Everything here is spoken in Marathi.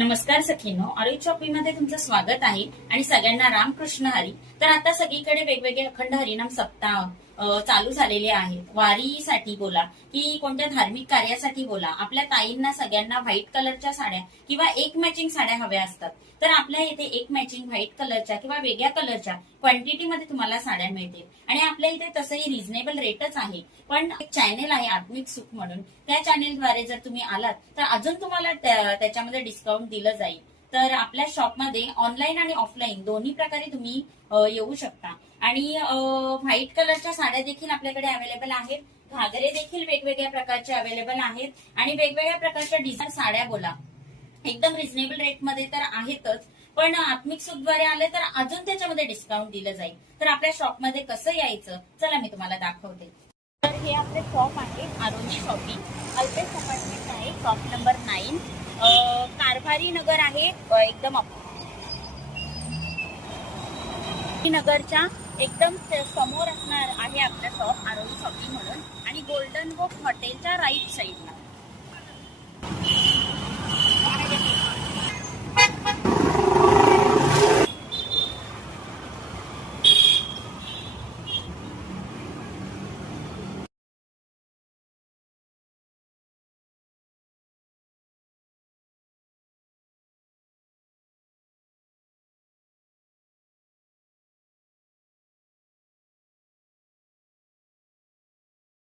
नमस्कार सखीनो, आरोग्य शॉपिंग मध्ये तुमचं स्वागत आहे आणि सगळ्यांना रामकृष्ण हरी. तर आता सगळीकडे वेगवेगळे अखंड हरिनाम सप्ताह चालू झालेले आहेत. वारीसाठी बोला की कोणत्या धार्मिक कार्यासाठी बोला, आपल्या ताईंना सगळ्यांना व्हाईट कलरच्या साड्या किंवा एक मॅचिंग साड्या हव्या असतात. तर आपल्या इथे एक मॅचिंग व्हाईट कलरच्या किंवा वेगळ्या कलरच्या क्वांटिटीमध्ये तुम्हाला साड्या मिळतील आणि आपल्या इथे तसंही रिझनेबल रेटच आहे. पण एक चॅनेल आहे आत्मिक सुख म्हणून, त्या चॅनेलद्वारे जर तुम्ही आलात तर अजून तुम्हाला त्याच्यामध्ये डिस्काउंट दिलं जाईल. तर आपल्या शॉपमध्ये ऑनलाईन आणि ऑफलाईन दोन्ही प्रकारे तुम्ही येऊ शकता. आणि व्हाईट कलरच्या साड्या देखील आपल्याकडे अवेलेबल आहेत. घागरे देखील वेगवेगळ्या प्रकारचे अवेलेबल आहेत आणि वेगवेगळ्या प्रकारच्या डिझाईन साड्या बोला एकदम रिझनेबल रेटमध्ये तर आहेतच, पण आत्मिक सुखद्वारे आले तर अजून त्याच्यामध्ये डिस्काउंट दिलं जाईल. तर आपल्या शॉपमध्ये कसं यायचं, चला मी तुम्हाला दाखवते. तर हे आपले शॉप आहे आरोग्य शॉपिंग, अल्पेश अपार्टमेंट आहे, शॉप नंबर 9, कारभारी नगर आहे. एकदम नगरच्या एकदम समोर असणार आहे आपलं शॉप आरोग्य शॉपिंग म्हणून, आणि गोल्डन वॉक हॉटेलच्या राईट साईडला.